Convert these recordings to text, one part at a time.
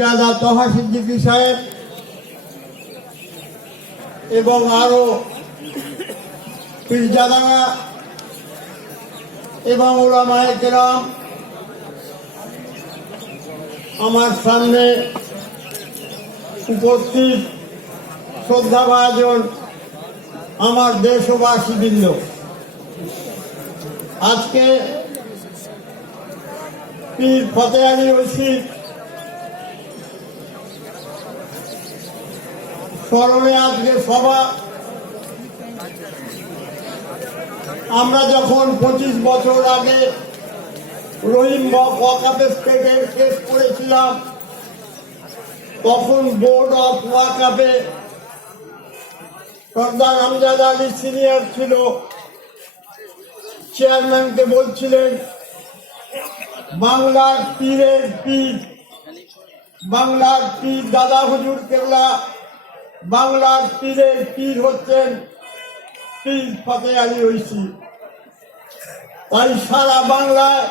পীরজাদা তহা সিদ্দিকী সাহেব এবং আরো পীরজাদারা এবং উলামায়ে কেরাম আমার সামনে উপস্থিত শ্রদ্ধাভাজন আমার দেশবাসীবৃন্দ, আজকে পীর ফতেহ আলী ঐশীর স্মরণে আজকে সভা। আমরা যখন 25 বছর আগে রহিম ওয়াকাফ স্টেটের কেস করেছিলাম, তখন বোর্ড অফ ওয়াকাফে সর্দার আমজাদ আলী সিনিয়র ছিল, চেয়ারম্যানকে বলছিলেন বাংলার পীরের পীর, বাংলার পীর দাদা হুজুর কেবলা, বাংলার পীরের পীর হচ্ছেন পীর ফতেহ আলী ঐশী। তাই সারা বাংলায়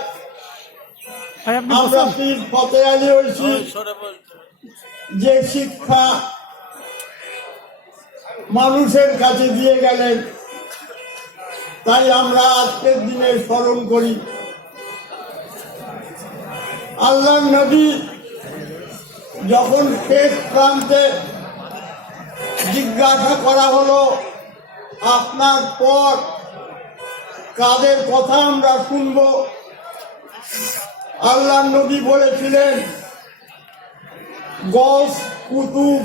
আমরা পীর ফতেহ আলী ঐশী যে শিক্ষা মানুষের কাছে দিয়ে গেলেন, তাই আমরা আজকের দিনে স্মরণ করি। আল্লাহর নবী যখন শেষ প্রান্তে জিজ্ঞাসা করা হলো আপনার পর কাদের কথা আমরা শুনব, আল্লাহর নবী বলেছিলেন গস, কুতুব,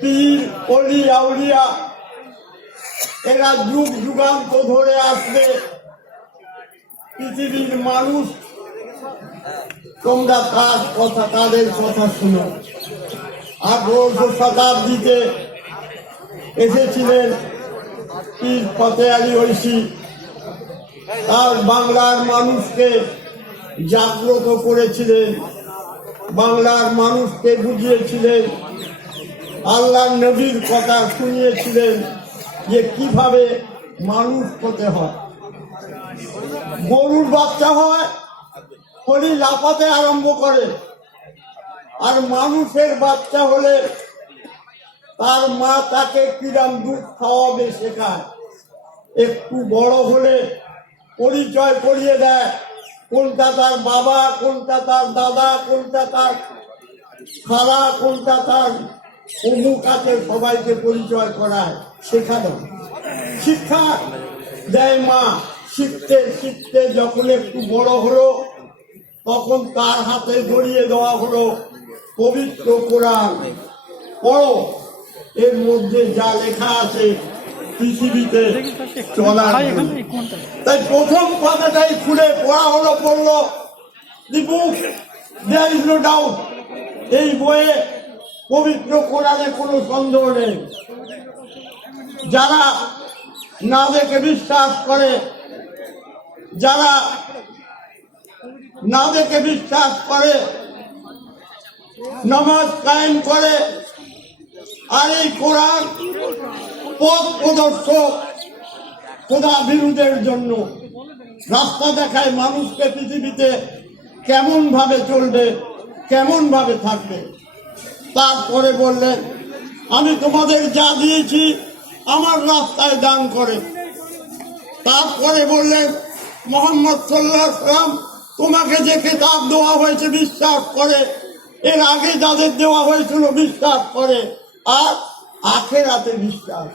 পীর, অলি, আউলিয়া এরা যুগ যুগান্ত ধরে আসবে। পৃথিবীর মানুষ তোমরা কার কথা, তাদের কথা শুনো। 18 শতাব্দীতে এসেছিলেন পীর ফতেহ আলী ঐশী, তার বাংলার মানুষকে জাগ্রত করেছিলেন, বাংলার মানুষকে বুঝিয়েছিলেন, আল্লাহর নবীর কথা শুনিয়েছিলেন যে কিভাবে মানুষ হতে হয়। গরুর বাচ্চা হয় হলি লাফাতে আরম্ভ করে, আর মানুষের বাচ্চা হলে তার মা তাকে কিরাম দুধ খাওয়াবে শেখায়। একটু বড় হলে পরিচয় করিয়ে দেয়, কোনটা তার বাবা, কোনটা তার দাদা, কোনটা তার খালা, কোনটা তার অমুক আছে, সবাইকে পরিচয় করায়, শেখানো। শিক্ষা দেয় মা। শিখতে শিখতে যখন একটু বড় হলো, তখন তার হাতে ধরিয়ে দেওয়া হলো পবিত্র কোরআন, পড়ো, এর মধ্যে যা লেখা আছে পৃথিবীতে চলার। তাই প্রথম কথাটাই খুলে পড়া হলো, পড়লো দি বুক দেয়ার ইজ নো ডাউট। এই বইয়ে পবিত্র কোরআনে কোনো সন্দেহ নেই। যারা না দেখে বিশ্বাস করে, যারা না দেখে বিশ্বাস করে, নামাজ কায়েম করে, আর এই কোরআন পথ প্রদর্শক, খোদা বিরুদ্ধের জন্য রাস্তা দেখায় মানুষকে পৃথিবীতে কেমন ভাবে চলবে, কেমন ভাবে থাকবে। তারপরে বললেন আমি তোমাদের যা দিয়েছি আমার রাস্তায় দান করে। তারপরে বললেন মুহাম্মদ সাল্লাল্লাহু আলাইহি ওয়াসাল্লাম তোমাকে যে কিতাব দেওয়া হয়েছে বিশ্বাস করে, এর আগে যাদের দেওয়া হয়েছিল বিশ্বাস করে, আর আখিরাতে বিশ্বাস।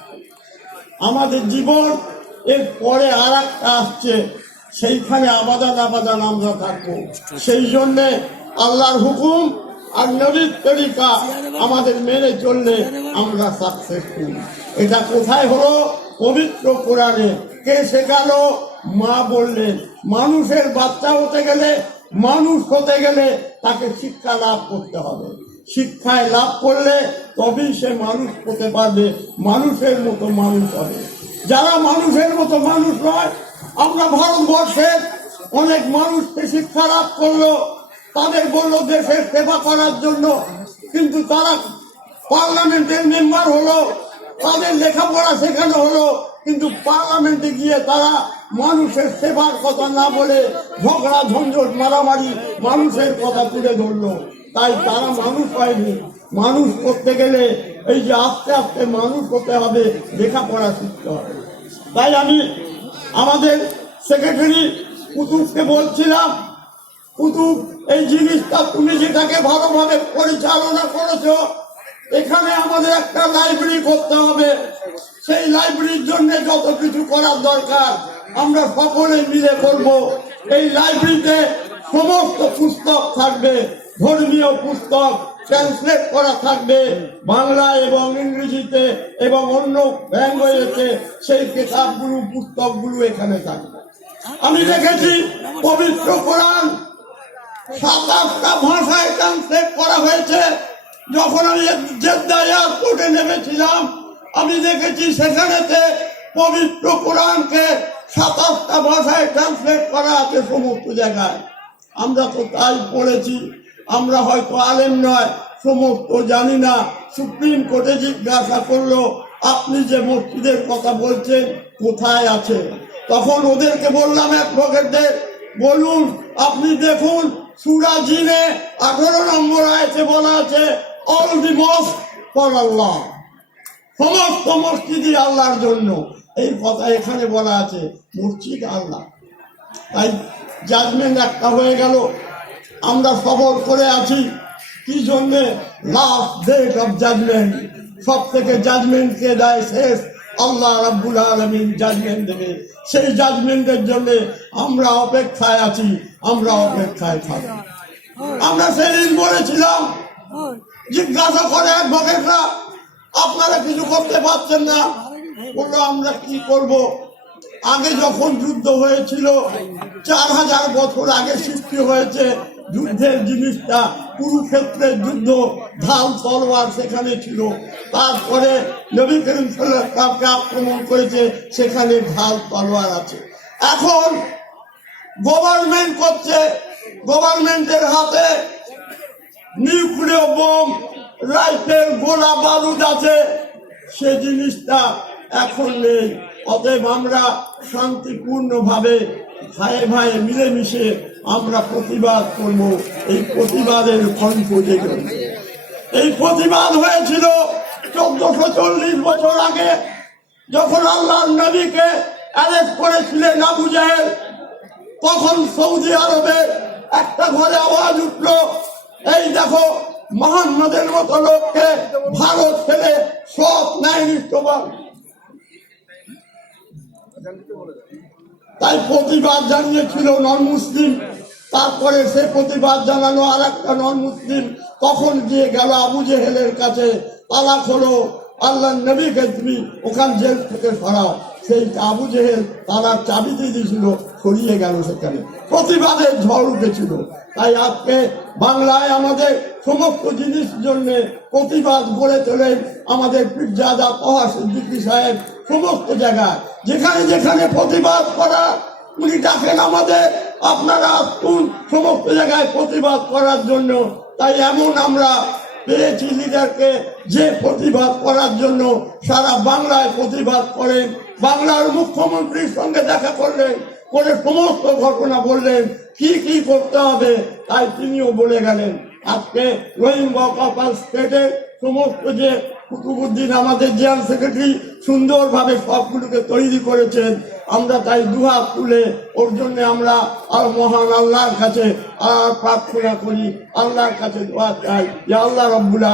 আমাদের জীবন এর পরে আর একটা আসছে, সেইখানে আবাদান আবাদান আমরা থাকবো। সেই জন্যে আল্লাহর হুকুম আর নবীর তরিকা আমাদের মেনে চললে আমরা সাকসেসফুল। এটা কোথায় হলো? পবিত্র কোরআনে। কে শেখালো? মা বললেন মানুষের বাচ্চা হতে গেলে, মানুষ হতে গেলে তাকে শিক্ষা লাভ করতে হবে। শিক্ষায় লাভ করলে তবেই সে মানুষ হতে পারবে, মানুষের মতো মানুষ হবে। যারা মানুষের মতো মানুষ নয়, আমরা ভারতবর্ষের অনেক মানুষকে শিক্ষা লাভ করলো, তাদের বললো দেশের সেবা করার জন্য, কিন্তু তারা পার্লামেন্টের মেম্বার হলো, তাদের লেখাপড়া শেখানো হলো, কিন্তু পার্লামেন্টে গিয়ে তারা মানুষের সেবার কথা না বলে ঝগড়া ঝঞ্ঝট মারামারি মানুষের কথা তুলে ধরলো। তাই তারা মানুষ হয়নি। মানুষ করতে গেলে এই যে আস্তে আস্তে মানুষ হতে হবে, লেখাপড়া শিখতে হবে। তাই আমি আমাদের সেক্রেটারি কুতুবকে বলছিলাম, কুতুব এই জিনিসটা তুমি যেটাকে ভালোভাবে পরিচালনা করেছো, এখানে আমাদের একটা লাইব্রেরি করতে হবে। সেই লাইব্রেরির জন্য যত কিছু করার দরকার আমরা সকলে মিলে করব। এই লাইব্রেরিতে সমস্ত পুস্তক থাকবে, ধর্মীয় পুস্তক ট্রান্সলেট করা থাকবে বাংলা এবং ইংরেজিতে এবং অন্য ল্যাঙ্গুয়েজে। সেই কিতাবগুলো পুস্তকগুলো এখানে থাকবে। আমি দেখেছি পবিত্র কোরআন ৭-৮টা ভাষায় ট্রান্সলেট করা হয়েছে। যখন আমি জেদ্দা এয়ারপোর্টে নেমেছিলাম আমি দেখেছি সেখানেতে পবিত্র কোরআনকে ৭-৮টা ভাষায় ট্রান্সলেট করা আছে সমস্ত জায়গায়। আমরা তো তাই পড়েছি, আমরা হয়তো আলেম নয়, সমস্ত জানি না। সুপ্রিম কোর্টে জিজ্ঞাসা করলো আপনি যে মসজিদের কথা বলছেন কোথায় আছে, তখন ওদেরকে বললাম অ্যাডভোকেটদের, বলুন আপনি দেখুন সূরা জিনে 18 নম্বর আয়াতে বলা আছে অল দি মস্ক ফর আল্লাহ, সমস্ত মসজিদই আল্লাহর জন্য। এই কথা এখানে বলা আছে, মসজিদ আল্লাহ। তাই জাজমেন্ট একটা হয়ে গেল, আমরা সবর করে আছি। কি জন্যে? Last date of judgement. সব থেকে জাজমেন্টকে দেয় শেষ, আল্লাহ রাব্বুল আলামিন জাজমেন্ট দেবে। সেই জাজমেন্টের জন্য আমরা অপেক্ষায় আছি, আমরা অপেক্ষায় থাকবো। আমরা সেদিন বলেছিলাম, জিজ্ঞাসা করে অ্যাডভোকেটরা আপনারা কিছু করতে পারছেন না। বললো আমরা কি করব? আগে যখন যুদ্ধ হয়েছিল ৪,০০০ বছর আগে সৃষ্টি হয়েছে যুদ্ধের জিনিসটা, কুরুক্ষেত্রের যুদ্ধ, ঢাল তলোয়ার সেখানে ছিল। তারপরে নবী করিম সাল্লাল্লাহু আলাইহি ওয়াসাল্লামকে আক্রমণ করেছে, সেখানে ঢাল তলোয়ার আছে। এখন গভর্নমেন্ট করছে, গভর্নমেন্টের হাতে নিউক্লিয়ার বোম, রাইফেল, গোলা বারুদ আছে, সে জিনিসটা এখন নেই। অতএব আমরা শান্তিপূর্ণভাবে ভাইয়ে ভাইয়ে মিলেমিশে আমরা প্রতিবাদ করব। এই প্রতিবাদের কণ্ঠ জেগে, এই প্রতিবাদ হয়েছিল 1440 বছর আগে, যখন আল্লাহর নবীকে অ্যারেস্ট করেছিলেন আবু জাহেল। তখন সৌদি আরবে একটা ঘরে আওয়াজ উঠলো, এই দেখো মুহাম্মদের মতো লোককে ভারত ছেড়ে সৎ ন্যায়নিষ্ঠবান। তাই প্রতিবাদ জানিয়েছিল নন মুসলিম। তারপরে সে প্রতিবাদ জানানো আর একটা নন মুসলিম তখন গিয়ে গেল আবু জেহেলের কাছে, তালাক হলো, আল্লাহ নবীকে তুমি ওখান জেল থেকে সরাও। সেই আবু জেহেল তালার চাবি দিয়ে দিয়েছিল, সরিয়ে গেল। সেখানে প্রতিবাদের ঝড় উঠেছিল। তাই আজকে বাংলায় আমাদের সমস্ত জিনিস জন্য প্রতিবাদ গড়ে তোলেন আমাদের পীরজাদা তহা সিদ্দিকী সাহেব। সমস্ত জায়গায় যেখানে যেখানে প্রতিবাদ করা উনি ডাকেন আমাদের, আপনারা আসুন সমস্ত জায়গায় প্রতিবাদ করার জন্য। তাই এমন আমরা পেয়েছি লিডারকে যে প্রতিবাদ করার জন্য সারা বাংলায় প্রতিবাদ করেন। বাংলার মুখ্যমন্ত্রীর সঙ্গে দেখা করলেন, করে সমস্ত ঘটনা বললেন কি কি করতে হবে, তাই তিনিও বলে গেলেন। আজকে রহিম ওয়াকাফ স্টেটের সমস্ত যে কুতুবুদ্দিন আমাদের জেনারেল সেক্রেটারি সুন্দরভাবে সবগুলোকে তৈরি করেছেন। আমরা তাই দুহাত তুলে ওর জন্য আমরা আর মহান আল্লাহর কাছে আর প্রার্থনা করি, আল্লাহর কাছে দোয়া চাই যে আল্লাহ রাব্বুল